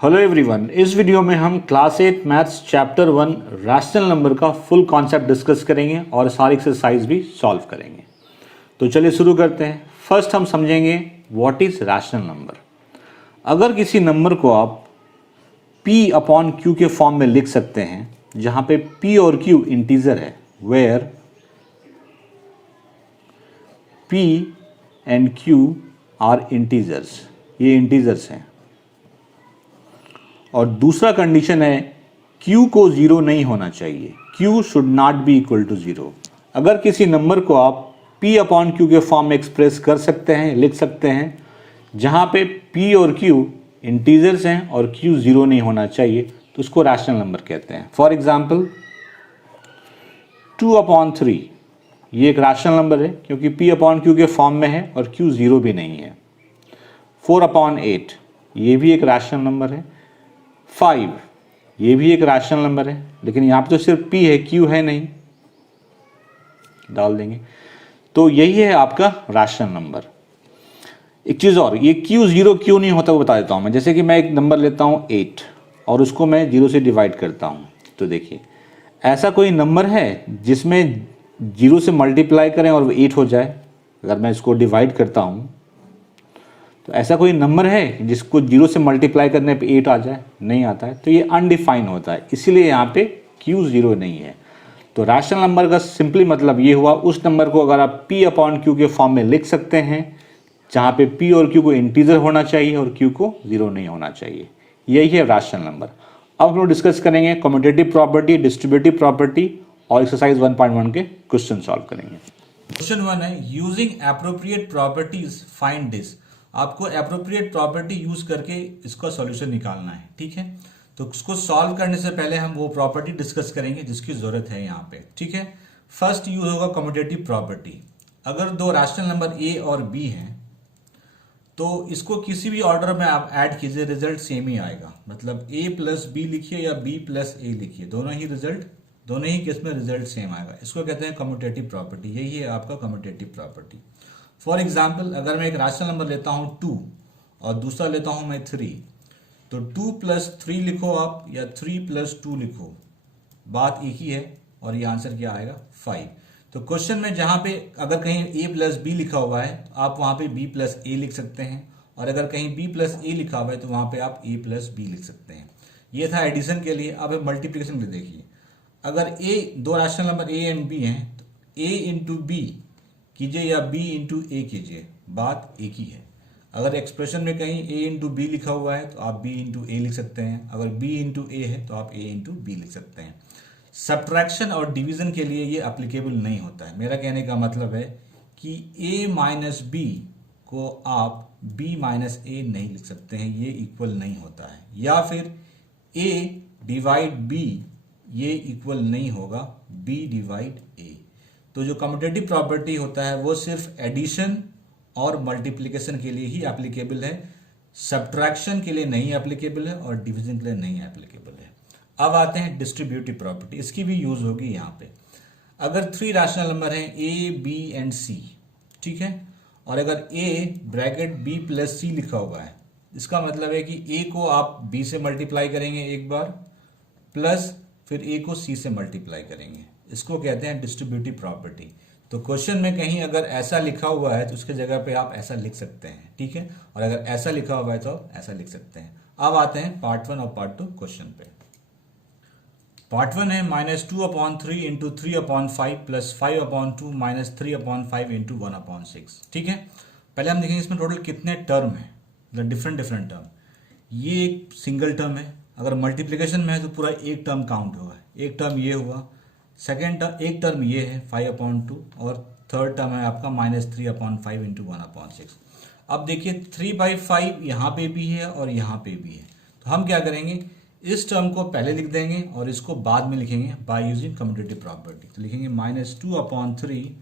Hello everyone, इस video में हम class 8 maths chapter 1 rational number का फुल कॉन्सेप्ट डिस्कस करेंगे और सारी एक्सरसाइज भी सॉल्व करेंगे। तो चलिए शुरू करते हैं। फर्स्ट हम समझेंगे व्हाट इज रैशनल नंबर। अगर किसी नंबर को आप p अपॉन q के फॉर्म में लिख सकते हैं, जहां पे p और q इंटीजर है, where p and q are integers, ये इंटीजर्स हैं। और दूसरा कंडीशन है q को जीरो नहीं होना चाहिए, q should not be equal to zero. अगर किसी नंबर को आप p अपॉन q के फॉर्म में एक्सप्रेस कर सकते हैं, लिख सकते हैं, जहां पे p और q इंटीजर्स हैं और q जीरो नहीं होना चाहिए, तो उसको रैशनल नंबर कहते हैं। फॉर एग्जाम्पल 2 अपॉन 3, ये एक रैशनल नंबर है क्योंकि p अपॉन q के फॉर्म में है और q जीरो भी नहीं है। 4 अपॉन 8, ये भी एक रैशनल नंबर है। 5, ये भी एक रैशनल नंबर है, लेकिन यहाँ पे तो सिर्फ p है, q है नहीं, डाल देंगे। तो यही है आपका रैशनल नंबर। एक चीज़ और, ये q जीरो क्यों नहीं होता वो बता देता हूँ मैं। जैसे कि मैं एक नंबर लेता हूँ 8 और उसको मैं जीरो से डिवाइड करता हूँ, तो देखिए ऐसा कोई नंबर है जिसमें जीरो से मल्टीप्लाई करें और वो 8 हो जाए। अगर मैं इसको डिवाइड करता हूँ तो ऐसा कोई नंबर है जिसको जीरो से मल्टीप्लाई करने पे 8 आ जाए? नहीं आता है। तो ये अनडिफाइन होता है, इसीलिए यहाँ पे q जीरो नहीं है। तो रैशनल नंबर का सिंपली मतलब ये हुआ, उस नंबर को अगर आप p अपॉन q के फॉर्म में लिख सकते हैं जहाँ पे p और q को इंटीजर होना चाहिए और q को जीरो नहीं होना चाहिए, यही है रैशनल नंबर। अब हम लोग डिस्कस करेंगे कम्यूटेटिव प्रॉपर्टी, डिस्ट्रीब्यूटिव प्रॉपर्टी और एक्सरसाइज 1.1 के क्वेश्चन सॉल्व करेंगे। क्वेश्चन 1 है using appropriate properties find this. आपको एप्रोप्रिएट प्रॉपर्टी यूज करके इसका सॉल्यूशन निकालना है, ठीक है। तो उसको सॉल्व करने से पहले हम वो प्रॉपर्टी डिस्कस करेंगे जिसकी जरूरत है यहाँ पे, ठीक है। फर्स्ट यूज होगा कम्यूटेटिव प्रॉपर्टी। अगर दो रैशनल नंबर a और b हैं तो इसको किसी भी ऑर्डर में आप ऐड कीजिए, रिजल्ट सेम ही आएगा। मतलब a प्लस बी लिखिए या b प्लस ए लिखिए, दोनों ही केस में रिजल्ट सेम आएगा। इसको कहते हैं कम्यूटेटिव प्रॉपर्टी, यही है आपका कम्यूटेटिव प्रॉपर्टी। फॉर एग्जाम्पल अगर मैं एक रैशनल नंबर लेता हूँ 2 और दूसरा लेता हूँ मैं 3, तो 2 प्लस 3 लिखो आप या 3 प्लस 2 लिखो, बात एक ही है और ये आंसर क्या आएगा 5। तो क्वेश्चन में जहां पे अगर कहीं a प्लस बी लिखा हुआ है तो आप वहां पे b प्लस ए लिख सकते हैं, और अगर कहीं b प्लस ए लिखा हुआ है तो वहां पे आप a प्लस बी लिख सकते हैं। ये था एडिशन के लिए। अब मल्टीप्लिकेशन के लिए देखिए, अगर दो rational number a and b हैं तो a इंटू बी कीजिए या b इंटू ए कीजिए, बात एक ही है। अगर एक्सप्रेशन में कहीं a इंटू बी लिखा हुआ है तो आप b इंटू ए लिख सकते हैं, अगर b इंटू ए है तो आप a इंटू बी लिख सकते हैं। सब्ट्रैक्शन और डिवीजन के लिए ये एप्लीकेबल नहीं होता है। मेरा कहने का मतलब है कि a माइनस बी को आप b माइनस ए नहीं लिख सकते हैं, ये इक्वल नहीं होता है। या फिर a डिवाइड b, ये इक्वल नहीं होगा b डिवाइड a। तो जो कम्यूटेटिव प्रॉपर्टी होता है वो सिर्फ एडिशन और मल्टीप्लिकेशन के लिए ही एप्लीकेबल है, सब्ट्रैक्शन के लिए नहीं एप्लीकेबल है और डिवीजन के लिए नहीं एप्लीकेबल है। अब आते हैं डिस्ट्रीब्यूटिव प्रॉपर्टी, इसकी भी यूज होगी यहाँ पे। अगर 3 रैशनल नंबर हैं a b एंड c, ठीक है, और अगर a bracket b plus c लिखा हुआ है, इसका मतलब है कि a को आप b से मल्टीप्लाई करेंगे एक बार, प्लस फिर a को c से मल्टीप्लाई करेंगे, इसको कहते हैं डिस्ट्रीब्यूटिव प्रॉपर्टी। तो क्वेश्चन में कहीं अगर ऐसा लिखा हुआ है तो उसके जगह पे आप ऐसा लिख सकते हैं, ठीक है, और अगर ऐसा लिखा हुआ है तो आप ऐसा लिख सकते हैं। अब आते हैं पार्ट 1 और पार्ट 2 क्वेश्चन पे। पार्ट 1 है -2 upon 3 into 3 upon 5 plus 5 upon 2 minus 3 upon 5 into 1 upon 6, ठीक है। पहले हम देखेंगे इसमें टोटल कितने टर्म है, मतलब डिफरेंट टर्म। ये एक सिंगल टर्म है, अगर मल्टीप्लिकेशन में है तो पूरा एक टर्म काउंट होगा। एक टर्म ये हुआ, सेकेंड टर्म एक टर्म ये है 5 अपॉन 2, और थर्ड टर्म है आपका -3 अपॉन 5 इंटू 1 अपॉन 6। अब देखिए 3/5 यहाँ पे भी है और यहाँ पे भी है, तो हम क्या करेंगे, इस टर्म को पहले लिख देंगे और इसको बाद में लिखेंगे बाय यूजिंग कम्यूटेटिव प्रॉपर्टी। तो लिखेंगे -2 अपॉन 3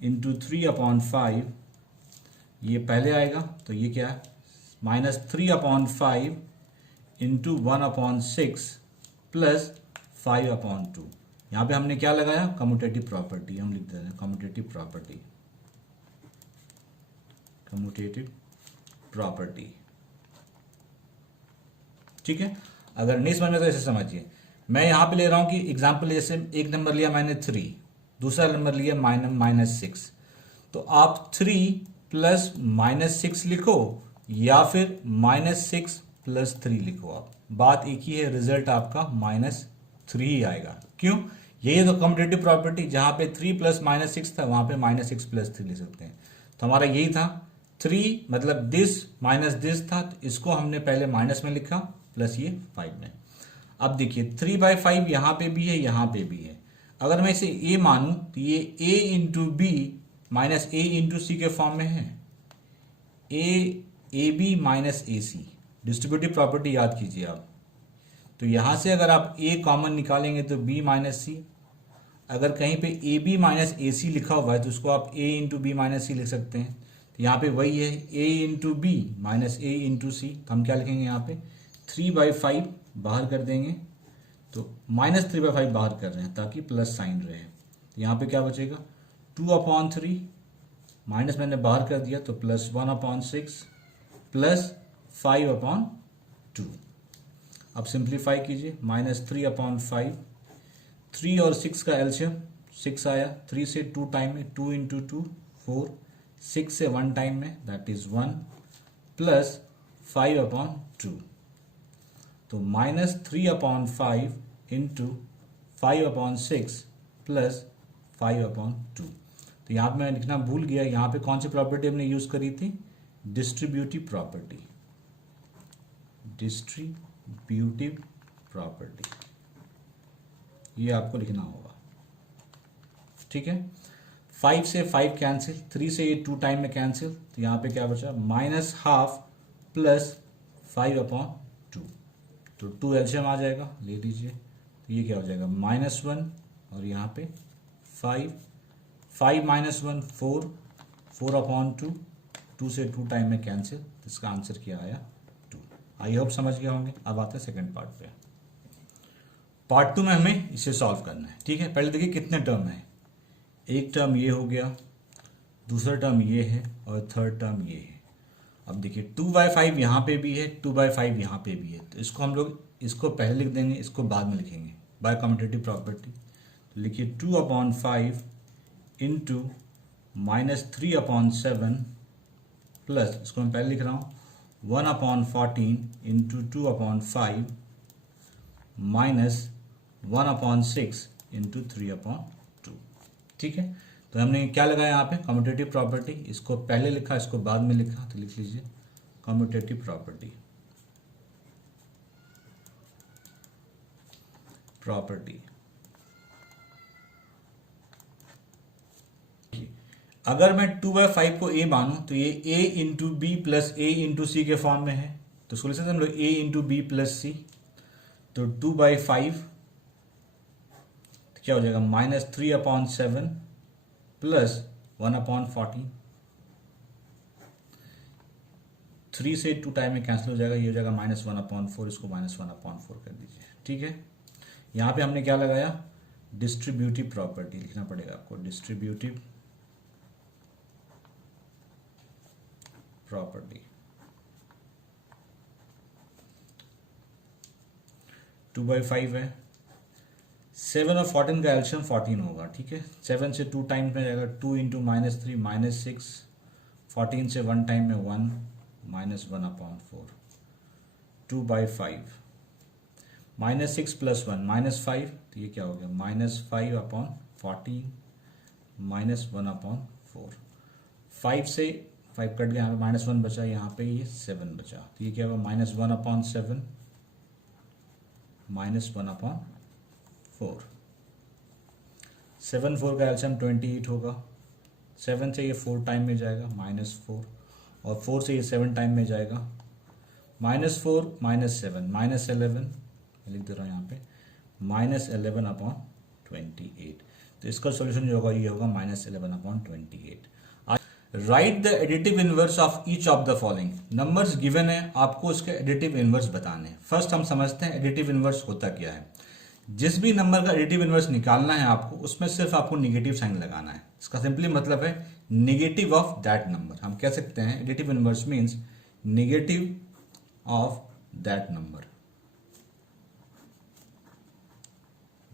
इंटू 3 अपॉन 5, ये पहले आएगा, तो ये क्या है -3 upon 5 into 1 upon 6 plus 5 upon 2। यहाँ पे हमने क्या लगाया, कम्यूटेटिव प्रॉपर्टी, हम लिख दे रहे हैं कम्यूटेटिव प्रॉपर्टी, ठीक है, अगर नहीं समझ में तो ऐसे समझिए। मैं यहाँ पे ले रहा हूँ कि एग्जाम्पल, जैसे एक नंबर लिया मैंने 3, दूसरा नंबर लिया -6, तो आप 3 प्लस -6 लिखो या फिर -6 प्लस 3 लिखो, आप बात एक ही है, रिजल्ट आपका -3 ही आएगा। क्यों? यही तो कम्यूटेटिव प्रॉपर्टी, जहाँ पे 3 प्लस -6 था वहाँ पे -6 प्लस 3 लिख सकते हैं। तो हमारा यही था, 3 मतलब दिस माइनस दिस था, तो इसको हमने पहले माइनस में लिखा, प्लस ये 5 में। अब देखिए 3/5 यहाँ पे भी है, यहाँ पे भी है। अगर मैं इसे a मानूं तो ये a into B minus a into C के फॉर्म में है, A B minus A C, distributive property याद कीजिए आप। तो यहाँ से अगर आप a कॉमन निकालेंगे तो b माइनस सी, अगर कहीं पे ए बी माइनस ए सी लिखा हुआ है तो उसको आप a into B minus C लिख सकते हैं। तो यहाँ पे वही है, a into B minus A into C, तो हम क्या लिखेंगे यहाँ पे 3/5 बाहर कर देंगे, तो -3/5 बाहर कर रहे हैं ताकि प्लस साइन रहे। यहाँ पे क्या बचेगा 2/3, माइनस मैंने बाहर कर दिया तो प्लस 1/6 प्लस 5/2। अब सिंप्लीफाई कीजिए, -3/5, 3 और 6 का एलसीएम 6 आया, 3 से 2 टाइम में 2 इंटू 2 4, 6 से 1 टाइम में दैट इज 1 प्लस 5/2, तो -3/5 इंटू 5/6 प्लस 5/2। तो यहाँ पे मैं लिखना भूल गया, यहाँ पे कौन सी प्रॉपर्टी हमने यूज करी थी, डिस्ट्रीब्यूटिव प्रॉपर्टी, डिस्ट्रीब्यूटिव प्रॉपर्टी, ये आपको लिखना होगा। ठीक है, 5 से 5 कैंसिल, 3 से ये 2 टाइम में कैंसिल, तो यहाँ पे क्या बचा -12 प्लस 5/2, तो 2 एलसीएम आ जाएगा, ले लीजिए, तो ये क्या हो जाएगा -1 और यहाँ पे 5 -1 4, 4/2, 2 से 2 टाइम में कैंसिल, तो इसका आंसर क्या आया 2। आई होप समझ गए होंगे। अब आते हैं सेकंड पार्ट पे। पार्ट 2 में हमें इसे सॉल्व करना है। ठीक है, पहले देखिए कितने टर्म है, एक टर्म ये हो गया, दूसरा टर्म ये है और थर्ड टर्म ये है। अब देखिए 2/5 यहाँ पे भी है, 2/5 यहाँ पे भी है, तो इसको हम लोग इसको पहले लिख देंगे, इसको बाद में लिखेंगे बाय कम्यूटेटिव प्रॉपर्टी। तो लिखिए 2/5 इंटू -3/7 प्लस, इसको मैं पहले लिख रहा हूँ 1/14 इंटू 2/5 माइनस 1/6 इंटू 3/2। ठीक है, तो हमने क्या लगाया यहाँ पे कम्यूटेटिव प्रॉपर्टी, इसको पहले लिखा, इसको बाद में लिखा, तो लिख लीजिए कम्यूटेटिव प्रॉपर्टी, अगर मैं 2/5 को a मानूं तो ये a into B plus a into C के फॉर्म में है, तो इसको लिख सकते हैं हम लोग a इंटू बी प्लस सी, तो 2/5 क्या हो जाएगा -3/7 प्लस 1/14, 3 से 2 टाइम में कैंसिल हो जाएगा, ये हो जाएगा -1/4, इसको -1/4 कर दीजिए। ठीक है, यहाँ पे हमने क्या लगाया डिस्ट्रीब्यूटिव प्रॉपर्टी, लिखना पड़ेगा आपको डिस्ट्रीब्यूटिव प्रॉपर्टी। 2/5 है, 7 और 14 का एल्शियम 14 होगा। ठीक है, 7 से 2 टाइम में जाएगा, 2 इंटू -3 -6, 14 से 1 टाइम में 1 -1/4, 2/5 -6 प्लस 1 -5, तो ये क्या हो गया -5/14 -1/4, 5 से 5 कट गया, यहाँ पे -1 बचा, यहाँ पे ये 7 बचा, तो ये क्या होगा -1/7 -1/4, 7 4 का एल्शियम 28 होगा, 7 से ये 4 टाइम में जाएगा -4, और 4 से ये 7 टाइम में जाएगा -4 -7 -11, लिख दे रहा हूँ यहाँ पे -11/28, तो इसका सॉल्यूशन जो होगा ये होगा -11/28। Right the additive inverse of each of the following, numbers given है, आपको उसके एडिटिव इनवर्स बताने हैं। फर्स्ट हम समझते हैं एडिटिव इनवर्स होता क्या है। जिस भी नंबर का एडिटिव इनवर्स निकालना है आपको, उसमें सिर्फ आपको निगेटिव साइन लगाना है। इसका सिंपली मतलब है निगेटिव ऑफ दैट नंबर। हम कह सकते हैं additive inverse means negative of that number.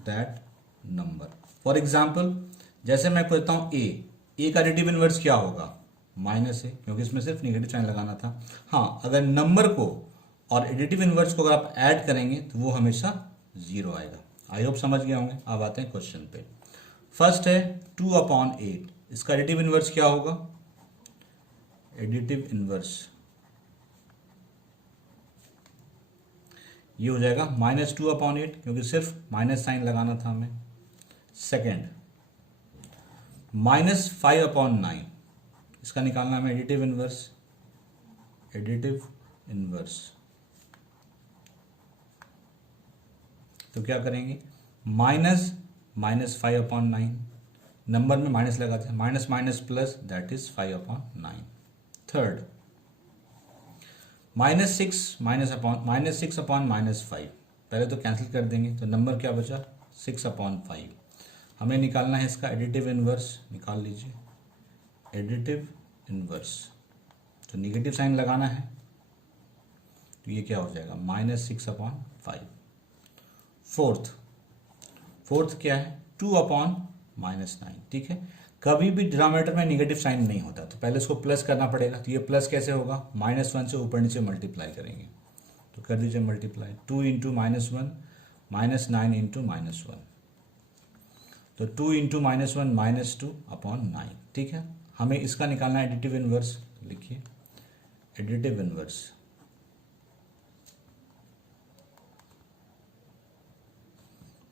That number. For example जैसे मैं कहता हूँ ए का एडिटिव इनवर्स क्या होगा, माइनस है, क्योंकि इसमें सिर्फ निगेटिव साइन लगाना था। हाँ, अगर नंबर को और एडिटिव इनवर्स को अगर आप ऐड करेंगे तो वो हमेशा 0 आएगा। आई होप समझ गए होंगे। अब आते हैं क्वेश्चन पे। फर्स्ट है 2/8, इसका एडिटिव इनवर्स क्या होगा, एडिटिव इनवर्स ये हो जाएगा -2/8, क्योंकि सिर्फ माइनस साइन लगाना था हमें। सेकेंड -5/9, इसका निकालना हमें एडिटिव इनवर्स, एडिटिव इनवर्स। तो क्या करेंगे, -5/9, नंबर में माइनस लगाते हैं, minus minus plus, that is 5/9। Third -6/-5, पहले तो कैंसिल कर देंगे, तो नंबर क्या बचा 6/5। हमें निकालना है इसका एडिटिव इनवर्स, निकाल लीजिए एडिटिव इनवर्स। तो निगेटिव साइन लगाना है, तो ये क्या हो जाएगा -6/5। फोर्थ क्या है 2/-9, ठीक है। कभी भी डिनोमिनेटर में निगेटिव साइन नहीं होता, तो पहले इसको प्लस करना पड़ेगा। तो ये प्लस कैसे होगा, -1 से ऊपर नीचे मल्टीप्लाई करेंगे, तो कर दीजिए मल्टीप्लाई, 2 × -1 -9 × -1, तो 2 × -1 -2/9, ठीक है। हमें इसका निकालना है एडिटिव इनवर्स, लिखिए एडिटिव इनवर्स।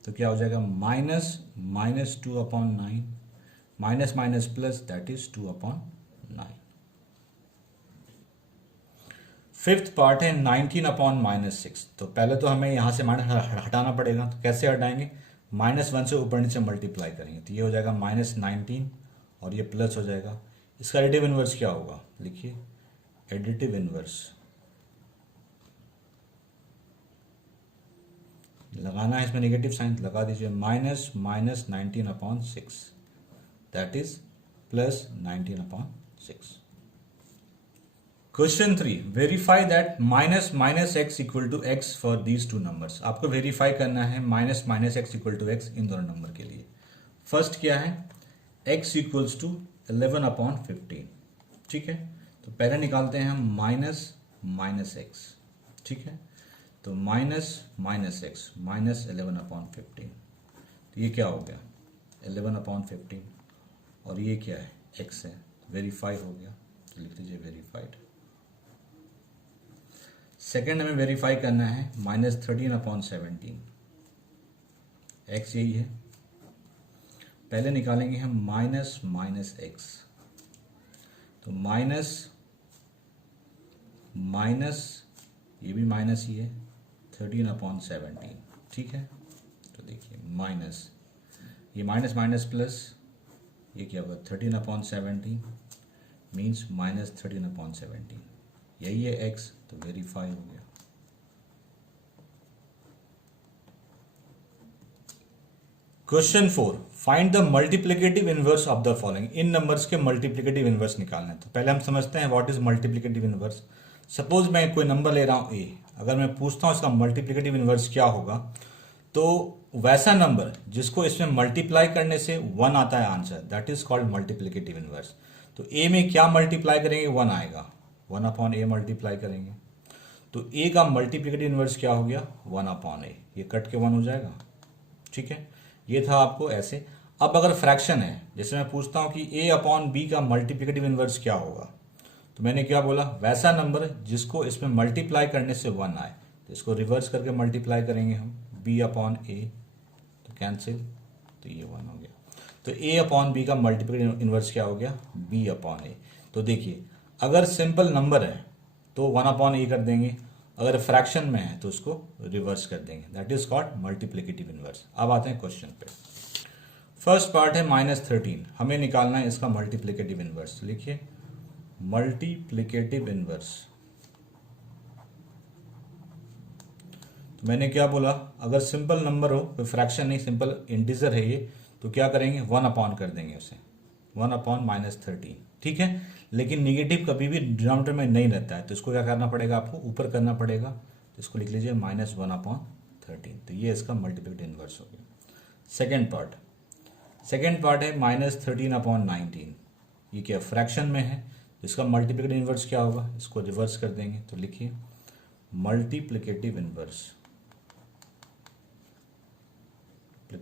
तो क्या हो जाएगा -2/9, minus minus plus, that is 2/9। Fifth part है 19/-6। तो पहले तो हमें यहाँ से माइनस हटाना पड़ेगा, तो कैसे हटाएंगे, -1 से ऊपर नीचे मल्टीप्लाई करेंगे, तो ये हो जाएगा -19 और ये प्लस हो जाएगा। इसका एडिटिव इनवर्स क्या होगा, लिखिए एडिटिव इनवर्स। लगाना है इसमें नेगेटिव साइन, लगा दीजिए, -19/6, that is +19/6। Question 3, verify that -x = x for these two numbers. आपको वेरीफाई करना है -x = x इन दोनों नंबर के लिए। फर्स्ट क्या है, x = 11/15, ठीक है। तो पहले निकालते हैं हम -x, ठीक है। तो -x -11/15, तो ये क्या हो गया 11/15, और ये क्या है x है, वेरीफाई हो गया, तो लिख लीजिए वेरीफाइड। सेकेंड हमें वेरीफाई करना है -13/17, x यही है। पहले निकालेंगे हम -x, तो माइनस ये भी माइनस ही है 13/17, ठीक है। तो देखिए माइनस ये माइनस माइनस प्लस, ये क्या होगा 13/17 मीन्स -13/17, यही है x, तो वेरीफाई हो गया। Question 4, find the multiplicative inverse of the following. In numbers के मल्टीप्लिकेटिव इनवर्स निकालना है। तो पहले हम समझते हैं what is multiplicative inverse. Suppose मैं कोई नंबर ले रहा हूं a, अगर मैं पूछता हूं इसका मल्टीप्लिकेटिव इनवर्स क्या होगा, तो वैसा नंबर जिसको इसमें मल्टीप्लाई करने से 1 आता है answer, that is called multiplicative inverse. तो a में क्या मल्टीप्लाई करेंगे, 1 आएगा, 1/a मल्टीप्लाई करेंगे, तो a का मल्टीप्लिकेटिव इनवर्स क्या हो गया 1/a, ये कट के 1 हो जाएगा, ठीक है। ये था आपको ऐसे। अब अगर फ्रैक्शन है, जैसे मैं पूछता हूं कि a/b का मल्टीप्लिकेटिव इनवर्स क्या होगा, तो मैंने क्या बोला, वैसा नंबर जिसको इसमें मल्टीप्लाई करने से 1 आए, तो इसको रिवर्स करके मल्टीप्लाई करेंगे हम, b/a, तो कैंसिल, तो ये 1 हो गया। तो a/b का मल्टीप्लिकेटिव इनवर्स क्या हो गया b/a। तो देखिए अगर सिंपल नंबर है तो 1/a कर देंगे, अगर फ्रैक्शन में है तो उसको रिवर्स कर देंगे, that is called multiplicative inverse. अब आते हैं क्वेश्चन पे। फर्स्ट पार्ट है -13, हमें निकालना है इसका मल्टीप्लिकेटिव इनवर्स। लिखिए मल्टीप्लिकेटिव इनवर्स। तो मैंने क्या बोला, अगर सिंपल नंबर हो, कोई फ्रैक्शन नहीं, सिंपल इंटीजर है ये, तो क्या करेंगे 1/, कर देंगे उसे, 1/-13, ठीक है। लेकिन निगेटिव कभी भी डिनोमिनेटर में नहीं रहता है, तो इसको क्या करना पड़ेगा, आपको ऊपर करना पड़ेगा, तो इसको लिख लीजिए -1/13। तो ये इसका मल्टीप्लिकेटिव इनवर्स हो गया। सेकेंड पार्ट है -13/19। ये क्या फ्रैक्शन में है, इसका मल्टीप्लिकेटिव इन्वर्स क्या होगा, इसको रिवर्स कर देंगे। तो लिखिए मल्टीप्लिकेटिव इन्वर्स तो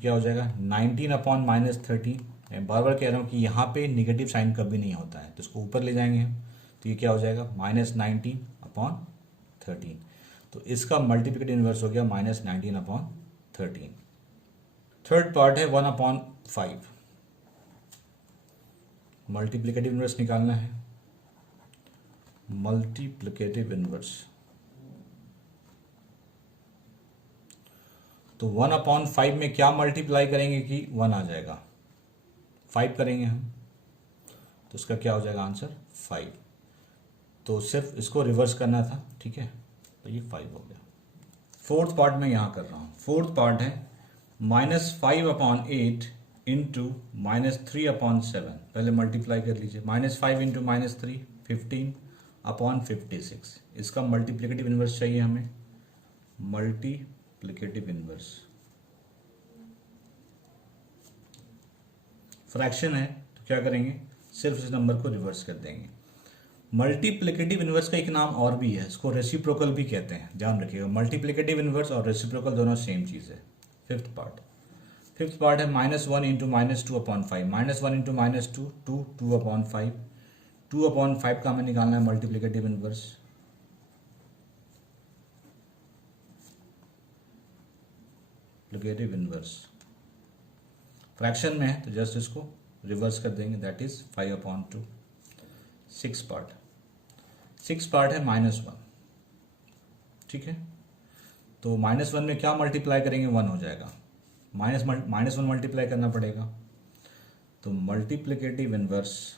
क्या हो जाएगा 19/-13। मैं बार बार कह रहा हूँ कि यहाँ पे निगेटिव साइन कभी नहीं होता है, तो इसको ऊपर ले जाएंगे हम, तो ये क्या हो जाएगा -19/13। तो इसका मल्टीप्लिकेटिव इन्वर्स हो गया -19/13। थर्ड पार्ट है 1/5। मल्टीप्लिकेटिव इन्वर्स निकालना है। मल्टीप्लिकेटिव इन्वर्स तो 1/5 में क्या मल्टीप्लाई करेंगे कि 1 आ जाएगा, 5 करेंगे हम, तो इसका क्या हो जाएगा आंसर 5। तो सिर्फ इसको रिवर्स करना था, ठीक है, तो ये 5 हो गया। फोर्थ पार्ट में यहाँ कर रहा हूँ। फोर्थ पार्ट है -5/8 इंटू -3/7। पहले मल्टीप्लाई कर लीजिए। -5 इंटू -3 15/56। इसका मल्टीप्लिकेटिव इन्वर्स चाहिए हमें। मल्टीप्लिकेटिव इन्वर्स फ्रैक्शन है तो क्या करेंगे, सिर्फ इस नंबर को रिवर्स कर देंगे। मल्टीप्लिकेटिव इन्वर्स का एक नाम और भी है, इसको रेसिप्रोकल भी कहते हैं, ध्यान रखिएगा। मल्टीप्लिकेटिव इन्वर्स और रेसिप्रोकल दोनों सेम चीज़ है। फिफ्थ पार्ट है -1 इंटू -2/5। -1 इंटू -2 2/5। 2/5 का हमें निकालना है multiplicative inverse. Multiplicative inverse fraction में है तो जस्ट इसको रिवर्स कर देंगे, दैट इज 5/2। सिक्स पार्ट है -1, ठीक है। तो -1 में क्या मल्टीप्लाई करेंगे, 1 हो जाएगा। -1 मल्टीप्लाई करना पड़ेगा, तो मल्टीप्लिकेटिव इन्वर्स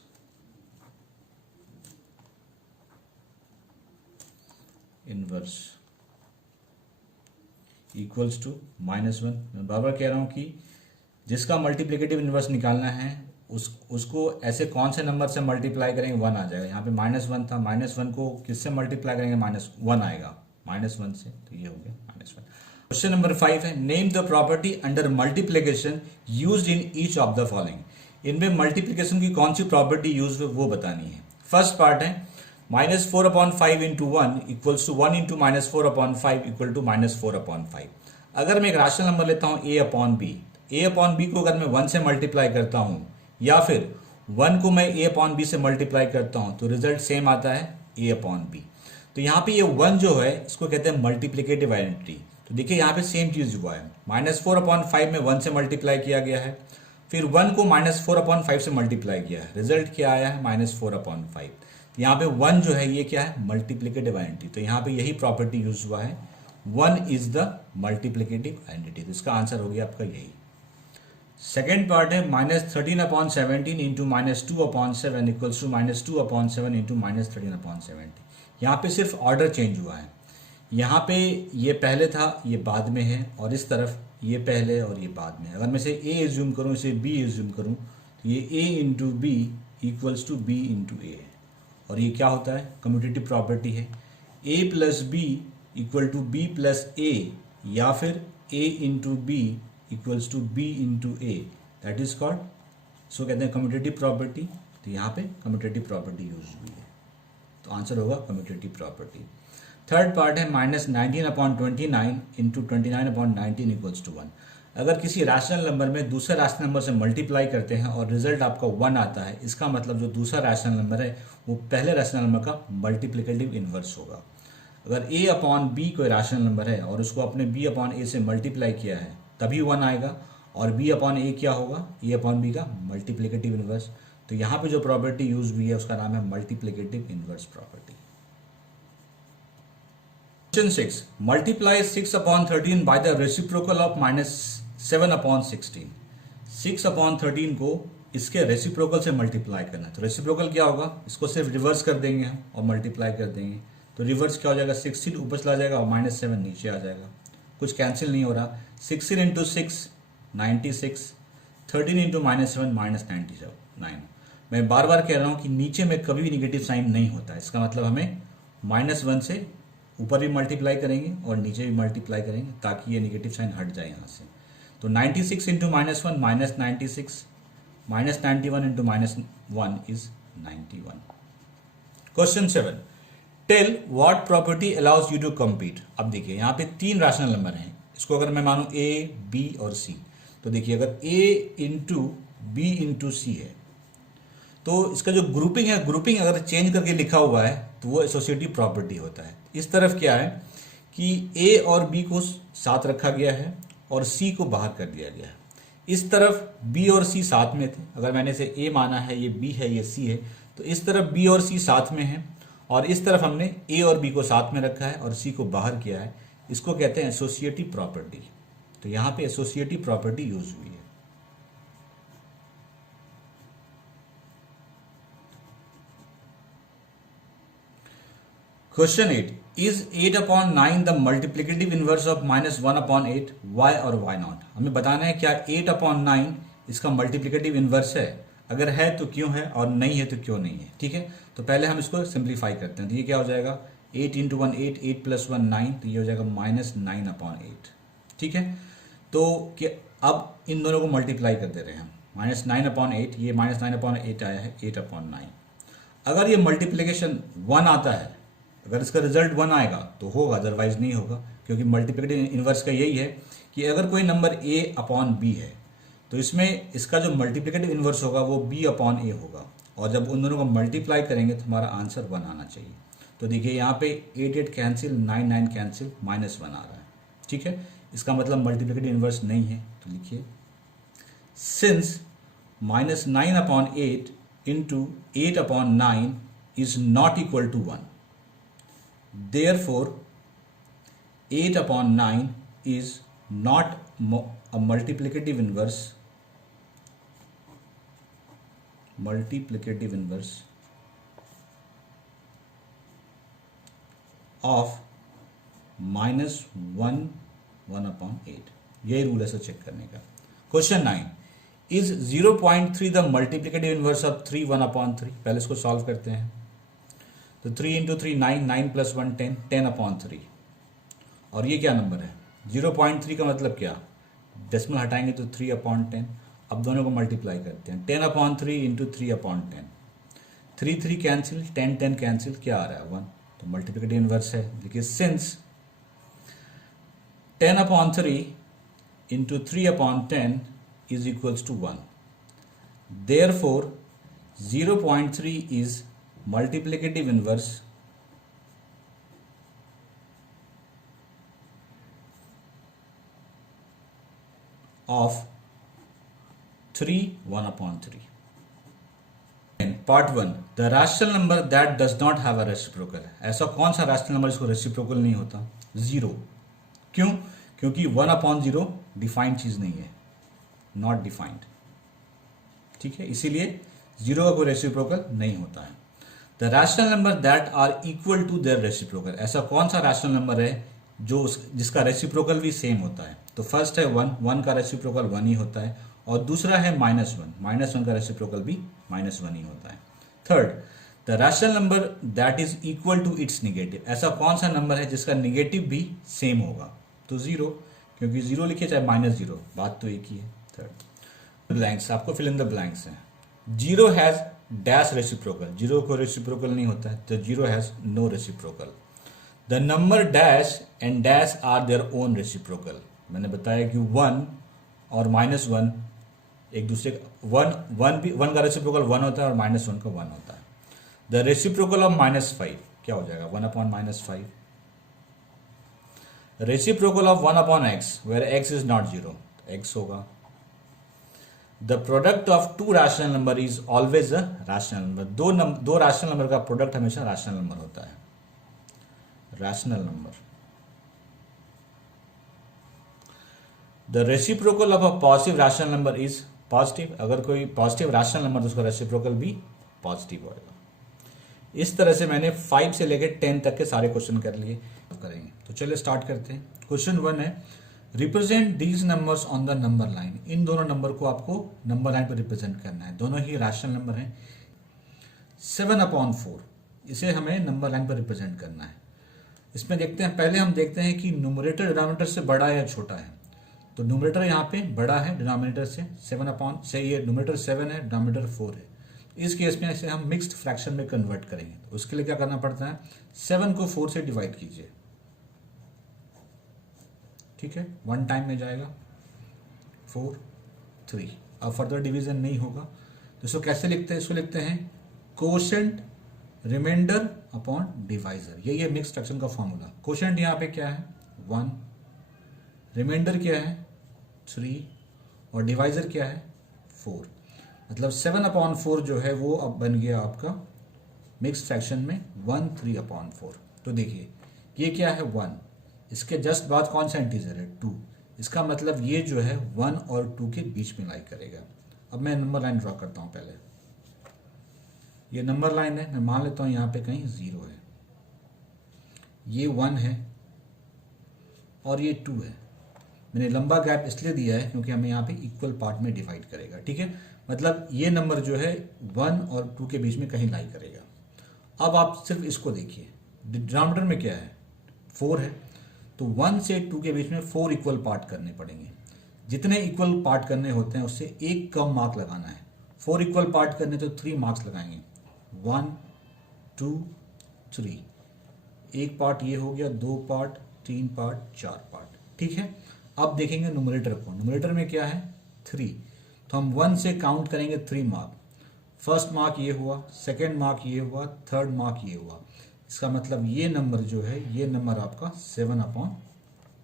इक्वल्स टू -1। मैं बार बार कह रहा हूं कि जिसका मल्टीप्लिकेटिव इन्वर्स निकालना है उसको ऐसे कौन से नंबर से मल्टीप्लाई करेंगे, 1 आ जाएगा। यहाँ पे -1 था, -1 को किससे मल्टीप्लाई करेंगे, -1 आएगा, -1 से, तो ये हो गया -1। क्वेश्चन नंबर 5 है name the property under multiplication used in each of the following. इनमें मल्टीप्लिकेशन की कौन सी प्रॉपर्टी यूज है वो बतानी है। फर्स्ट पार्ट है -4/5 into 1 equals to 1 into -4/5 equal to -4/5। अगर मैं एक राशनल नंबर लेता हूँ a/b, a/b को अगर मैं 1 से मल्टीप्लाई करता हूँ या फिर 1 को मैं a/b से मल्टीप्लाई करता हूँ तो रिजल्ट सेम आता है a/b। तो यहाँ पे ये 1 जो है इसको कहते हैं मल्टीप्लिकेटिव आइडेंटिटी। तो देखिए यहाँ पे सेम चीज हुआ है, -4/5 में 1 से मल्टीप्लाई किया गया है, फिर 1 को -4/5 से मल्टीप्लाई किया है, रिजल्ट क्या आया है -4/5। यहाँ पे 1 जो है ये क्या है, मल्टीप्लिकेटिव आइडेंटिटी। तो यहाँ पे यही प्रॉपर्टी यूज हुआ है, 1 इज द मल्टीप्लिकेटिव आइडेंटिटी। तो इसका आंसर हो गया आपका यही। सेकेंड पार्ट है -13/17 इंटू -2/7 इक्वल्स टू -2/7 इंटू -13/17। यहाँ पे सिर्फ ऑर्डर चेंज हुआ है, यहाँ पे ये पहले था ये बाद में है, और इस तरफ ये पहले और ये बाद में है। अगर मैं इसे a एज्यूम करूँ, इसे b एज्यूम करूँ, तो ये a into B equals to b into A, और ये क्या होता है, कम्यूटेटिव प्रॉपर्टी है। a plus B equal to B plus A, या फिर a into B equals to B into A, that is called, so कहते हैं कम्यूटेटिव प्रॉपर्टी। तो यहाँ पे कम्यूटेटिव प्रॉपर्टी यूज हुई है, तो आंसर होगा कम्यूटेटिव प्रॉपर्टी। थर्ड पार्ट है -19/29 इंटू 29/19 इक्वल्स टू 1। अगर किसी रैशनल नंबर में दूसरे रैशनल नंबर से मल्टीप्लाई करते हैं और रिजल्ट आपका 1 आता है, इसका मतलब जो दूसरा रैशनल नंबर है वो पहले रैशनल नंबर का मल्टीप्लिकेटिव इन्वर्स होगा। अगर a/b कोई रैशनल नंबर है और उसको अपने b/a से मल्टीप्लाई किया है तभी 1 आएगा, और b/a क्या होगा, a/b का मल्टीप्लिकेटिव इन्वर्स। तो यहाँ पे जो प्रॉपर्टी यूज हुई है उसका नाम है multiplicative inverse property. Question 6, multiply 6/13 by the reciprocal of -7/16। 6/13 को इसके रेसिप्रोकल से मल्टीप्लाई करना है। तो रेसिप्रोकल क्या होगा, इसको सिर्फ रिवर्स कर देंगे हम और मल्टीप्लाई कर देंगे। तो रिवर्स क्या हो जाएगा, 16 ऊपर चला जाएगा और -7 नीचे आ जाएगा, कुछ कैंसिल नहीं हो रहा। 16 इंटू 6 96, 13 इंटू -7 -99। मैं बार बार कह रहा हूँ कि नीचे में कभी भी निगेटिव साइन नहीं होता, इसका मतलब हमें -1 से ऊपर भी मल्टीप्लाई करेंगे और नीचे भी मल्टीप्लाई करेंगे ताकि ये नेगेटिव साइन हट जाए यहाँ से। तो 96 into -1 -96, -91 into -1 is 91। Question 7, tell what property allows you to compete. अब देखिए यहाँ पे 3 रैशनल नंबर हैं, इसको अगर मैं मानूं A, B और C, तो देखिए अगर A इंटू बी इंटू सी है तो इसका जो ग्रुपिंग है, ग्रुपिंग अगर चेंज करके लिखा हुआ है तो वो एसोसिएटिव प्रॉपर्टी होता है। इस तरफ क्या है कि ए और बी को साथ रखा गया है और सी को बाहर कर दिया गया है। इस तरफ बी और सी साथ में थे, अगर मैंने इसे ए माना है, ये बी है, ये सी है, तो इस तरफ बी और सी साथ में है और इस तरफ हमने ए और बी को साथ में रखा है और सी को बाहर किया है। इसको कहते हैं एसोसिएटिव प्रॉपर्टी। तो यहाँ पे एसोसिएटिव प्रॉपर्टी यूज हुई है। Question 8, is 8/9 the multiplicative inverse of -1/8, why और वाई नॉट। हमें बताना है क्या 8/9 इसका मल्टीप्लिकेटिव इनवर्स है, अगर है तो क्यों है और नहीं है तो क्यों नहीं है। ठीक है, तो पहले हम इसको सिंप्लीफाई करते हैं। तो ये क्या हो जाएगा, 8 इंटू 1 8, 8 + 1 9, तो ये हो जाएगा -9/8। ठीक है, तो अब इन दोनों को मल्टीप्लाई कर दे रहे हैं हम। -9/8, ये -9/8 आया है 8/9। अगर ये मल्टीप्लिकेशन 1 आता है, अगर इसका रिजल्ट 1 आएगा तो होगा, अदरवाइज नहीं होगा, क्योंकि मल्टीप्लिकेटिव इनवर्स का यही है कि अगर कोई नंबर a/b है तो इसमें इसका जो मल्टीप्लिकेटिव इनवर्स होगा वो b/a होगा, और जब उन दोनों को मल्टीप्लाई करेंगे तो हमारा आंसर 1 आना चाहिए। तो देखिए यहाँ पे 8 8 कैंसिल, 9 9 कैंसिल, -1 आ रहा है। ठीक है, इसका मतलब मल्टीप्लिकेटिव इनवर्स नहीं है। तो लिखिए since -9/8 into 8/9 is not equal to 1, therefore 8/9 is not a multiplicative inverse of -1/8। यही रूल है सर चेक करने का। Question 9, is 0.3 the multiplicative inverse of 3 1/3। पहले इसको सॉल्व करते हैं। तो 3 इंटू 3 9, 9 + 1 10, 10/3। और ये क्या नंबर है, 0.3 का मतलब क्या, डेसिमल हटाएंगे तो 3/10। अब दोनों को मल्टीप्लाई करते हैं, 10/3 इंटू 3/10, 3 3 कैंसिल, 10 10 कैंसिल, क्या आ रहा है 1। तो मल्टीप्लिकेटिव इनवर्स है। देखिए since 10/3 into 3/10 is equals to 1, therefore 0.3 is multiplicative inverse of 3 1/3। Part 1, the rational number that does not have a reciprocal. ऐसा कौन सा रैशनल नंबर जिसको रेसिप्रोकल नहीं होता, 0। क्यों, क्योंकि 1/0 डिफाइंड चीज नहीं है, नॉट डिफाइंड। ठीक है, इसीलिए 0 का कोई रेसिप्रोकल नहीं होता है। The rational number that are equal to their reciprocal. ऐसा कौन सा रैशनल नंबर है जो जिसका रेसिप्रोकल भी सेम होता है। तो फर्स्ट है 1, 1 का रेसिप्रोकल 1 ही होता है, और दूसरा है -1, -1 का रेसिप्रोकल भी -1 ही होता है। Third, the rational number that is equal to its negative. ऐसा कौन सा नंबर है जिसका निगेटिव भी सेम होगा। तो 0, क्योंकि 0 लिखिए चाहे -0, बात तो एक ही है। थर्ड, ब्लैंक्स आपको फिल इन द ब्लैंक्स है। 0 हैज डैश रेसिप्रोकल, 0 को रेसिप्रोकल नहीं होता है, तो 0 has no reciprocal. The number dash and dash are their own reciprocal. मैंने बताया कि 1 और -1 एक दूसरे का 1 का रेसिप्रोकल 1 होता है और -1 का 1 होता है। द रेसिप्रोकल ऑफ -5 क्या हो जाएगा, 1/-5। Reciprocal of 1/x where x is not 0, x होगा। The product of 2 rational number is always a rational number. दो रैशनल नंबर का प्रोडक्ट हमेशा रैशनल नंबर होता है। Rational number. The reciprocal of a positive rational number is positive. अगर कोई positive rational number तो उसका रेसिप्रोकल भी पॉजिटिव होगा। इस तरह से मैंने 5 से लेकर 10 तक के सारे क्वेश्चन कर लिए, करेंगे। तो चलिए स्टार्ट करते हैं। क्वेश्चन 1 है, represent these numbers on the number line. इन दोनों नंबर को आपको नंबर लाइन पर रिप्रेजेंट करना है। दोनों ही रैशनल नंबर हैं। 7/4 इसे हमें नंबर लाइन पर रिप्रेजेंट करना है। इसमें देखते हैं, पहले हम देखते हैं कि न्यूमरेटर डिनोमिनेटर से बड़ा है या छोटा है। तो न्यूमरेटर यहाँ पे बड़ा है डिनोमिनेटर से, 7 अपॉन से, ये न्यूमरेटर 7 है, डिनोमिनेटर 4 है। इस केस में इसे हम मिक्स्ड फ्रैक्शन में कन्वर्ट करेंगे। तो उसके लिए क्या करना पड़ता है, 7 को 4 से डिवाइड कीजिए, ठीक है, 1 टाइम में जाएगा 4 3। अब फर्दर डिवीजन नहीं होगा तो इसको कैसे लिखते हैं, इसको लिखते हैं कोशेंट रिमाइंडर अपॉन डिवाइजर। यही है मिक्स फ्रैक्शन का फॉर्मूला। कोशेंट यहाँ पे क्या है 1, रिमाइंडर क्या है 3 और डिवाइजर क्या है 4। मतलब 7 अपॉन 4 जो है वो अब बन गया आपका मिक्स फ्रैक्शन में 1 3 अपॉन 4। तो देखिए ये क्या है 1, इसके जस्ट बाद कौन सा इंटीजर है 2। इसका मतलब ये जो है 1 और 2 के बीच में लाई करेगा। अब मैं नंबर लाइन ड्रॉ करता हूँ। पहले ये नंबर लाइन है, मैं मान लेता हूँ यहाँ पे कहीं 0 है, ये 1 है और ये 2 है। मैंने लंबा गैप इसलिए दिया है क्योंकि हमें यहाँ पे इक्वल पार्ट में डिवाइड करेगा, ठीक है। मतलब ये नंबर जो है 1 और 2 के बीच में कहीं लाई करेगा। अब आप सिर्फ इसको देखिए, डिनोमिनेटर में क्या है 4 है, तो 1 से 2 के बीच में 4 इक्वल पार्ट करने पड़ेंगे। जितने इक्वल पार्ट करने होते हैं उससे एक कम मार्क लगाना है। 4 इक्वल पार्ट करने तो 3 मार्क्स लगाएंगे, 1 2 3। एक पार्ट ये हो गया, 2 पार्ट, 3 पार्ट, 4 पार्ट, ठीक है। अब देखेंगे न्यूमरेटर को, न्यूमरेटर में क्या है 3, तो हम 1 से काउंट करेंगे 3 मार्क। फर्स्ट मार्क ये हुआ, सेकेंड मार्क ये हुआ, थर्ड मार्क ये हुआ। इसका मतलब ये नंबर जो है, ये नंबर आपका 7 अपॉन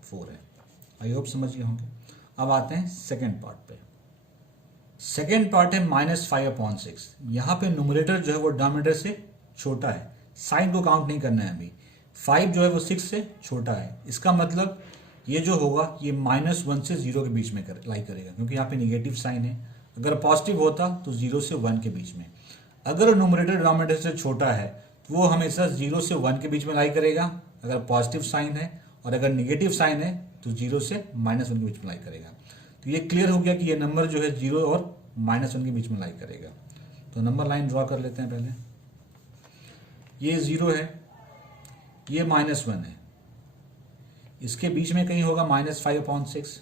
4 है। आई होप समझ गए होंगे। अब आते हैं सेकेंड पार्ट पे। सेकेंड पार्ट है -5 अपॉन 6। यहाँ पे न्यूमरेटर जो है वो डिनोमिनेटर से छोटा है, साइन को काउंट नहीं करना है अभी। 5 जो है वो 6 से छोटा है। इसका मतलब ये जो होगा ये -1 से 0 के बीच में लाई करेगा, क्योंकि यहाँ पे निगेटिव साइन है। अगर पॉजिटिव होता तो 0 से 1 के बीच में। अगर न्यूमरेटर डिनोमिनेटर से छोटा है तो वो हमेशा 0 से 1 के बीच में लाई करेगा अगर पॉजिटिव साइन है, और अगर निगेटिव साइन है तो 0 से -1 के बीच में लाई करेगा। तो ये क्लियर हो गया कि ये नंबर जो है 0 और -1 के बीच में लाई करेगा। तो नंबर लाइन ड्रॉ कर लेते हैं पहले। ये 0 है, ये -1 है, इसके बीच में कहीं होगा -5 अपॉन 6।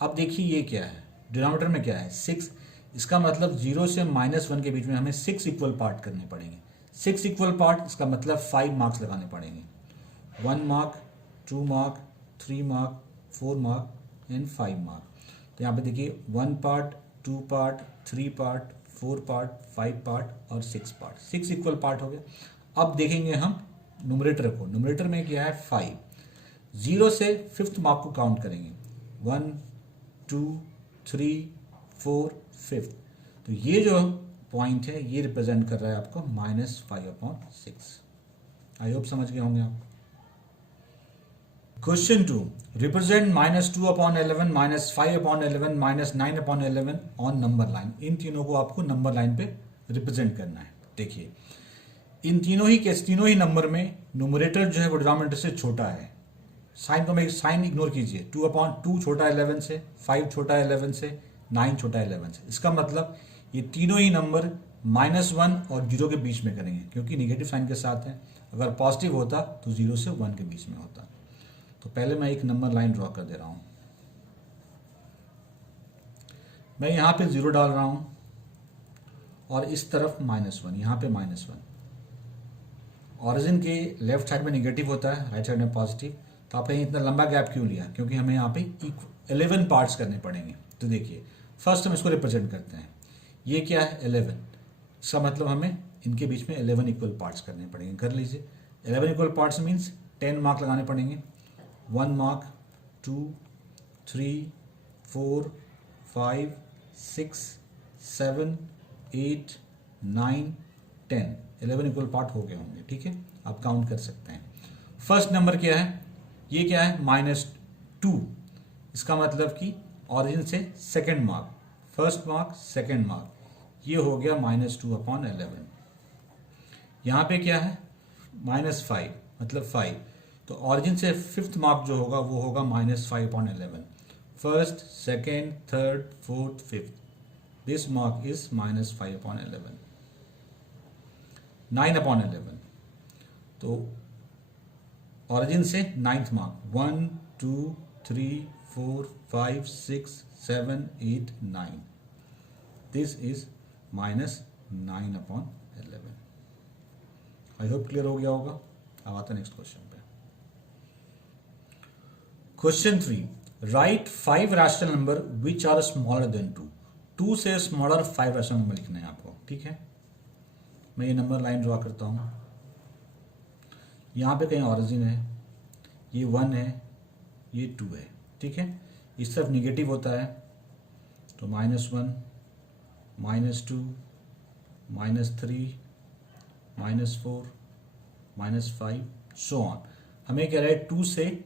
अब देखिए ये क्या है, डिनोमिनेटर में क्या है 6। इसका मतलब 0 से -1 के बीच में हमें 6 इक्वल पार्ट करने पड़ेंगे। 6 इक्वल पार्ट, इसका मतलब 5 मार्क्स लगाने पड़ेंगे। 1 mark, 2 mark, 3 mark, 4 mark and 5 mark. तो यहाँ पे देखिए 1 part, 2 part, 3 part, 4 part, 5 part और 6 पार्ट। 6 इक्वल पार्ट हो गए। अब देखेंगे हम न्यूमरेटर को। न्यूमरेटर में क्या है 5। 0 से 5th मार्क को काउंट करेंगे, 1 2 3 4 5। तो ये जो पॉइंट है ये रिप्रेजेंट कर रहा है आपको -5 अपॉन 6। आई होप समझ गए होंगे आप। Question 2, represent -2 upon 11, -5 upon 11, -9 upon 11 on number line. इन तीनों को आपको नंबर लाइन पे रिप्रेजेंट करना है। देखिए इन तीनों ही नंबर में न्यूमरेटर जो है वो डिनोमिनेटर से छोटा है। साइन को साइन इग्नोर कीजिए। 2/2 छोटा है 11 से, 5 छोटा है 11 से, 9 छोटा है 11 से। इसका मतलब ये तीनों ही नंबर -1 और 0 के बीच में करेंगे, क्योंकि निगेटिव साइन के साथ है। अगर पॉजिटिव होता तो 0 से 1 के बीच में होता। तो पहले मैं एक नंबर लाइन ड्रॉ कर दे रहा हूं। मैं यहाँ पे 0 डाल रहा हूं और इस तरफ -1, यहाँ पे -1। ऑरिजिन के लेफ्ट साइड में निगेटिव होता है, राइट साइड में पॉजिटिव। तो आपने इतना लंबा गैप क्यों लिया, क्योंकि हमें यहाँ पे 11 पार्ट्स करने पड़ेंगे। तो देखिए फर्स्ट हम इसको रिप्रेजेंट करते हैं। ये क्या है 11, इसका मतलब हमें इनके बीच में 11 इक्वल पार्ट्स करने पड़ेंगे। कर लीजिए 11 इक्वल पार्ट्स मीन्स 10 मार्क लगाने पड़ेंगे। 1 मार्क, 2 3 4 5 6 7 8 9 10 11 इक्वल पार्ट हो गए होंगे, ठीक है। आप काउंट कर सकते हैं। फर्स्ट नंबर क्या है, ये क्या है -2। इसका मतलब कि ऑरिजिन से second mark, first mark second mark, ये हो गया -2 अपॉन 11। यहाँ पे क्या है -5 मतलब 5। तो ऑरिजिन से 5th मार्क जो होगा वो होगा -5 upon 11। First, second, third, fourth, 5th, this mark is -5 upon 11। 9 upon 11, तो ऑरिजिन से 9th mark 1 2 3 4 5 6 7 8 9 this is -9/11। I hope clear हो गया होगा। अब आता है नेक्स्ट क्वेश्चन पे। Question 3, write 5 rational number which are smaller than 2। 2 से स्मॉलर 5 रैशनल नंबर लिखना है आपको, ठीक है। मैं ये नंबर लाइन ड्रॉ करता हूं। यहाँ पे कहीं ऑरिजिन है, ये 1 है, ये 2 है, ठीक है। इस तरफ निगेटिव होता है तो -1 -2 -3 -4 -5 सो ऑन। हमें कह रहा है 2 से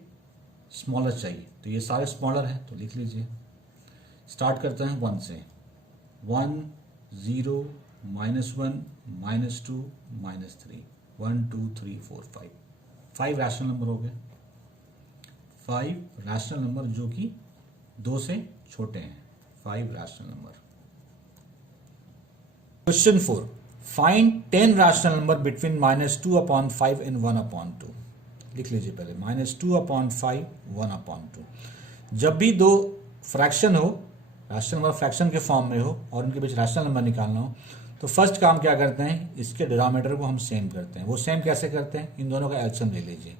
स्मॉलर चाहिए, तो ये सारे स्मॉलर हैं तो लिख लीजिए। स्टार्ट करते हैं 1 से। 1 0 -1 -2 -3 1 2 3 4 5 5 रैशनल नंबर हो गए। 5 रैशनल नंबर जो कि 2 से छोटे हैं। 5 rational number. Question 4, find 10 rational number between -2/5 and 1/2। लिख लीजिए पहले -2/5 1/2। जब भी दो फ्रैक्शन हो, रैशनल नंबर फ्रैक्शन के फॉर्म में हो और उनके बीच रैशनल नंबर निकालना हो, तो फर्स्ट काम क्या करते हैं, इसके डिनोमिनेटर को हम सेम करते हैं। वो सेम कैसे करते हैं, इन दोनों का एलसीएम ले लीजिए।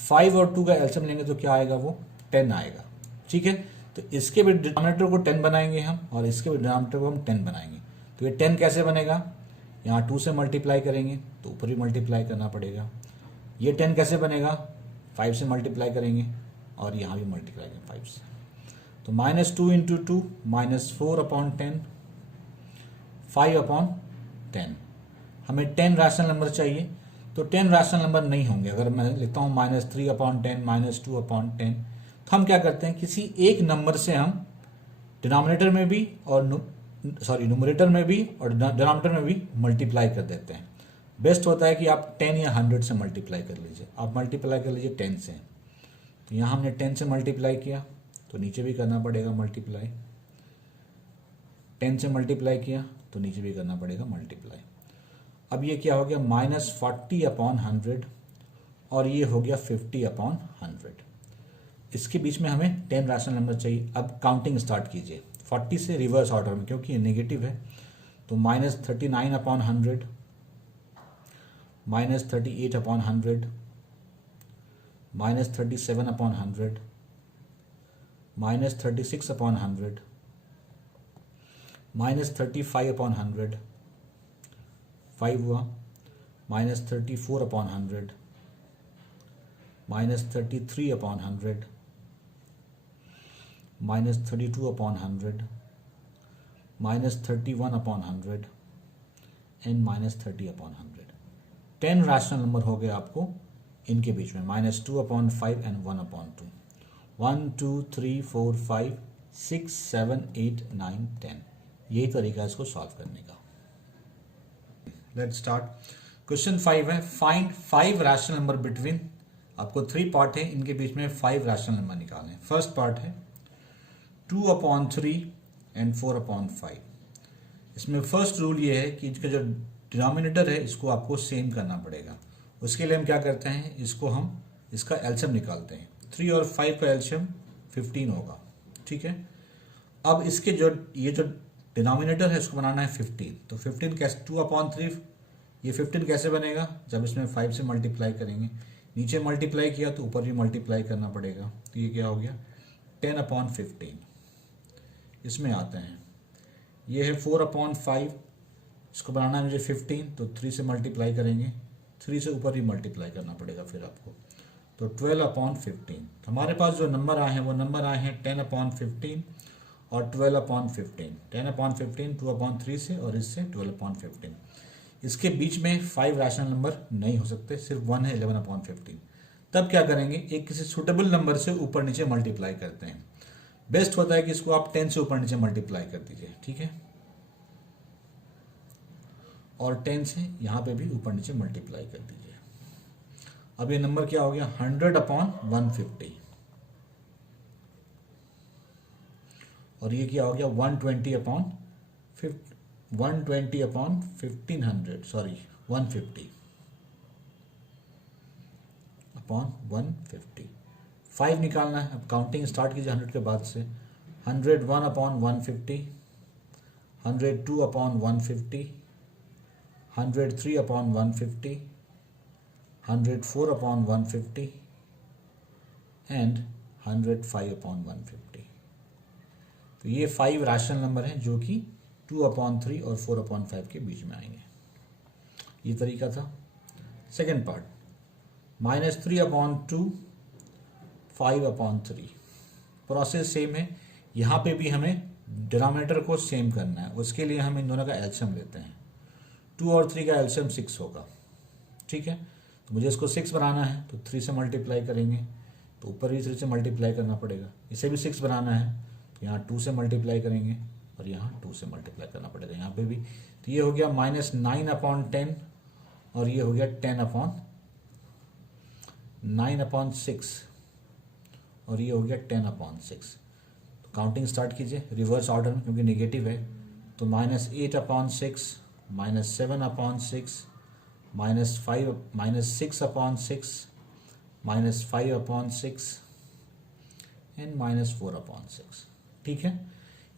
5 और 2 का एलसीएम लेंगे तो क्या आएगा, वो 10 आएगा, ठीक है। तो इसके भी डिनोमिनेटर को 10 बनाएंगे हम और इसके भी डिनोमिनेटर को हम 10 बनाएंगे। तो ये 10 कैसे बनेगा, यहाँ 2 से मल्टीप्लाई करेंगे तो ऊपर भी मल्टीप्लाई करना पड़ेगा। ये 10 कैसे बनेगा, 5 से मल्टीप्लाई करेंगे और यहाँ भी मल्टीप्लाई करेंगे 5 से। तो -2 × 2 -4/10 5/10। हमें 10 रैशनल नंबर चाहिए, तो 10 रैशनल नंबर नहीं होंगे। अगर मैं लिखता हूँ -3/10 -2/10, तो हम क्या करते हैं, किसी एक नंबर से हम डिनोमिनेटर में भी और न्यूमरेटर में भी और डिनोमिनेटर में भी मल्टीप्लाई कर देते हैं। बेस्ट होता है कि आप 10 या 100 से मल्टीप्लाई कर लीजिए। आप मल्टीप्लाई कर लीजिए 10 से, तो यहाँ हमने 10 से मल्टीप्लाई किया तो नीचे भी करना पड़ेगा मल्टीप्लाई। 10 से मल्टीप्लाई किया तो नीचे भी करना पड़ेगा मल्टीप्लाई। अब ये क्या हो गया, -40/100 और ये हो गया 50/100। इसके बीच में हमें 10 रैशनल नंबर चाहिए। अब काउंटिंग स्टार्ट कीजिए 40 से रिवर्स ऑर्डर में, क्योंकि ये नेगेटिव है। तो -39/100 -38/100 -37/100 -36/100 -35/100 5 हुआ, -34/100 -33/100 -32/100 -31/100 एंड -30/100। 10 रैशनल नंबर हो गए आपको इनके बीच में, -2/5 एंड 1/2। 1 2 3 4 5 6 7 8 9 10। यही तरीका है इसको सॉल्व करने का। Let's start. क्वेश्चन 5 है, फाइंड 5 रैशनल नंबर बिटवीन। आपको 3 पार्ट है, इनके बीच में 5 रैशनल नंबर निकालने। फर्स्ट पार्ट है 2/3 एंड 4/5। इसमें फर्स्ट रूल ये है कि इसका जो डिनोमिनेटर है इसको आपको सेम करना पड़ेगा। उसके लिए हम क्या करते हैं, इसका एलसीएम निकालते हैं। 3 और 5 का एलसीएम 15 होगा, ठीक है। अब इसके ये जो डिनोमिनेटर है इसको बनाना है 15। तो 15 कैसे, 2/3 ये 15 कैसे बनेगा, जब इसमें 5 से मल्टीप्लाई करेंगे। नीचे मल्टीप्लाई किया तो ऊपर भी मल्टीप्लाई करना पड़ेगा। तो ये क्या हो गया 10/15। इसमें आते हैं, ये है 4/5, इसको बनाना है मुझे 15, तो 3 से मल्टीप्लाई करेंगे। 3 से ऊपर ही मल्टीप्लाई करना पड़ेगा फिर आपको। तो 12/15। हमारे पास जो नंबर आए हैं वो नंबर आए हैं 10/15 और 12/15। 10/15 2/3 से और इससे 12/15। इसके बीच में 5 रैशनल नंबर नहीं हो सकते, सिर्फ 1 है 11/15। तब क्या करेंगे, एक किसी सुटेबल नंबर से ऊपर नीचे मल्टीप्लाई करते हैं। बेस्ट होता है कि इसको आप 10 से ऊपर नीचे मल्टीप्लाई कर दीजिए, ठीक है। और 10 से यहाँ पे भी ऊपर नीचे मल्टीप्लाई कर दीजिए। अब ये नंबर क्या हो गया 100/150 और ये क्या हो गया 120/1500 सॉरी 150। अपॉन 150। 5 निकालना है। अब काउंटिंग स्टार्ट कीजिए 100 के बाद से। 101 upon 150, 102 upon 150, 103 upon 150, 104 upon 150 and 105 upon 150। तो ये 5 रैशनल नंबर हैं जो कि 2/3 और 4/5 के बीच में आएंगे। ये तरीका था। Second part, -3/2, 5/3। प्रोसेस सेम है। यहाँ पे भी हमें डिनोमिनेटर को सेम करना है। उसके लिए हम इन दोनों का एलसीएम लेते हैं। 2 और 3 का एलसीएम 6 होगा। ठीक है, तो मुझे इसको 6 बनाना है तो 3 से मल्टीप्लाई करेंगे, तो ऊपर भी 3 से मल्टीप्लाई करना पड़ेगा। इसे भी 6 बनाना है तो यहाँ 2 से मल्टीप्लाई करेंगे और यहाँ 2 से मल्टीप्लाई करना पड़ेगा यहाँ पे भी। तो ये हो गया -9/10 और ये हो गया 10/9/6 और ये हो गया 10/6। तो काउंटिंग स्टार्ट कीजिए रिवर्स ऑर्डर में क्योंकि नेगेटिव है। तो -8/6, -7/6, -6/6, -5/6 एंड -4/6। ठीक है,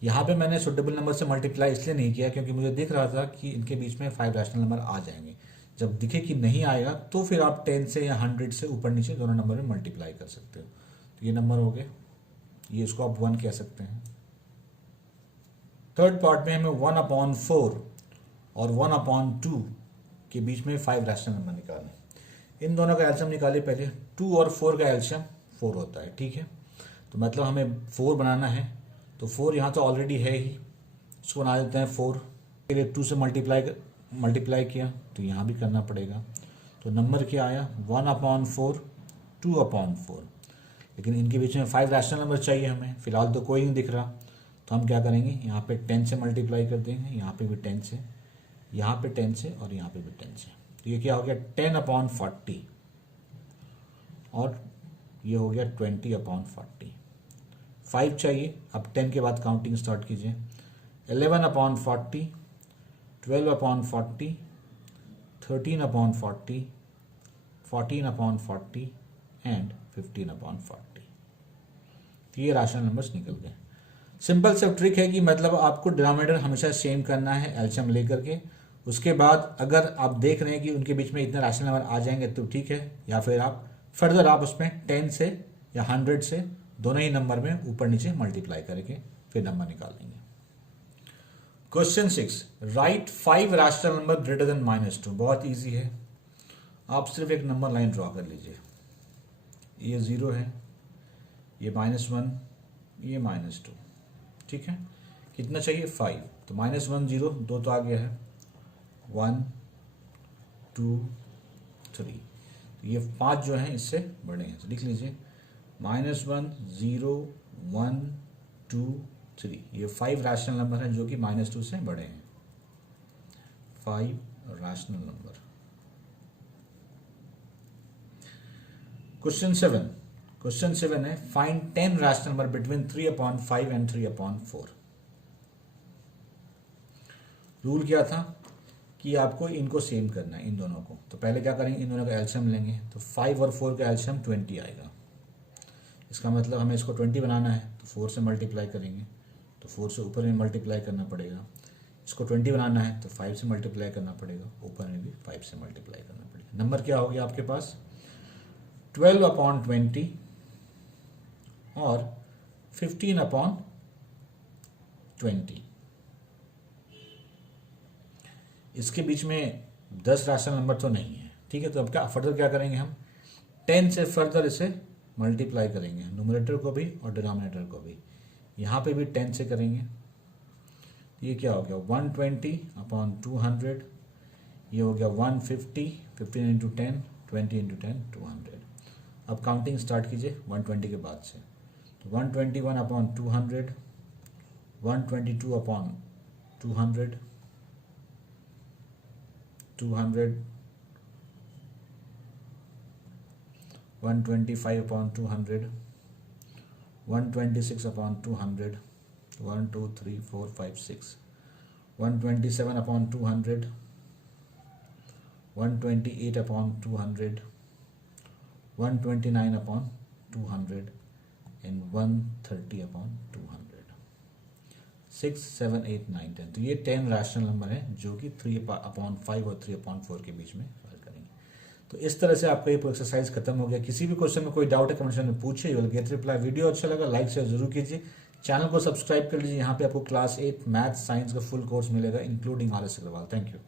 यहाँ पे मैंने सुटेबल नंबर से मल्टीप्लाई इसलिए नहीं किया क्योंकि मुझे दिख रहा था कि इनके बीच में 5 रैशनल नंबर आ जाएंगे। जब दिखे कि नहीं आएगा तो फिर आप 10 से या 100 से ऊपर नीचे दोनों नंबर में मल्टीप्लाई कर सकते हो। तो ये नंबर हो गए, ये इसको आप 1 कह सकते हैं। थर्ड पार्ट में हमें 1/4 और 1/2 के बीच में 5 रैशनल नंबर निकालें। इन दोनों का एलसीएम निकालिए पहले। 2 और 4 का एलसीएम 4 होता है। ठीक है, तो मतलब हमें 4 बनाना है तो 4 यहाँ तो ऑलरेडी है ही, इसको बना देते हैं 4 के लिए 2 से मल्टीप्लाई किया तो यहाँ भी करना पड़ेगा। तो नंबर क्या आया 1/4, 2/4। लेकिन इनके बीच में 5 रैशनल नंबर चाहिए हमें, फिलहाल तो कोई नहीं दिख रहा। तो हम क्या करेंगे, यहाँ पे 10 से मल्टीप्लाई कर देंगे, यहाँ पे भी 10 से, यहाँ पे 10 से और यहाँ पे भी 10 से। तो ये क्या हो गया 10/40 और ये हो गया 20/40। 5 चाहिए। अब 10 के बाद काउंटिंग स्टार्ट कीजिए। 11/40, 12/40, 13/40, 14/40 एंड 15/40। तो ये रैशनल नंबर्स निकल गए। सिंपल सा ट्रिक है कि मतलब आपको डिनोमिनेटर हमेशा सेम करना है एलसीएम लेकर के। उसके बाद अगर आप देख रहे हैं कि उनके बीच में इतने रैशनल नंबर आ जाएंगे तो ठीक है, या फिर आप फर्दर आप उसमें 10 से या 100 से दोनों ही नंबर में ऊपर नीचे मल्टीप्लाई करके फिर नंबर निकाल लेंगे। Question 6, right 5 rational number greater than -2। बहुत इजी है, आप सिर्फ एक नंबर लाइन ड्रॉ कर लीजिए। ये 0 है, ये -1, ये -2। ठीक है, कितना चाहिए 5। तो -1 0, 2 तो आ गया है, 1 2 3। तो ये 5 जो हैं इससे बड़े हैं, तो लिख लीजिए -1 0 1 2 3। ये 5 रैशनल नंबर हैं जो कि -2 से बड़े हैं। 5 रैशनल नंबर। क्वेश्चन 7 है find 10 rational number between 3/5 and 3/4। Rule क्या था कि आपको इनको सेम करना है, इन दोनों को। तो पहले क्या करेंगे, इन दोनों का एलसीएम लेंगे। तो 5 और 4 का एलसीएम 20 आएगा। इसका मतलब हमें इसको 20 बनाना है तो 4 से मल्टीप्लाई करेंगे, तो 4 से ऊपर में मल्टीप्लाई करना पड़ेगा। इसको 20 बनाना है तो 5 से मल्टीप्लाई करना पड़ेगा, ऊपर में भी 5 से मल्टीप्लाई करना पड़ेगा। नंबर क्या हो गया आपके पास 12/20 और 15/20। इसके बीच में 10 रैशनल नंबर तो नहीं है। ठीक है, तो अब क्या फर्दर क्या करेंगे, हम 10 से फर्दर इसे मल्टीप्लाई करेंगे, न्यूमरेटर को भी और डिनोमिनेटर को भी। यहाँ पे भी 10 से करेंगे। ये क्या हो गया 120/200। ये हो गया 150, 15 × 10, 20 × 10, 200। अब काउंटिंग स्टार्ट कीजिए 120 के बाद से। तो 121/200, 122/200, 200, 125/200, 126/200, 1 2 3 4 5 6, 127/200, 128/200, 129 अपॉन 200 एंड 130 अपॉन 200। 6, 7, 8, 9, 10। तो ये 10 रैशनल नंबर है जो कि 3/5 और 3/4 के बीच में सॉल्व करेंगे। तो इस तरह से आपका ये एक्सरसाइज खत्म हो गया। किसी भी क्वेश्चन में कोई डाउट है कमेंट सेक्शन में पूछिए, you will get reply. Video अच्छा लगा लाइक शेयर जरूर कीजिए, चैनल को सब्सक्राइब कर लीजिए। यहाँ पे आपको क्लास 8 मैथ्स साइंस का फुल कोर्स मिलेगा including RS Agarwal. Thank you.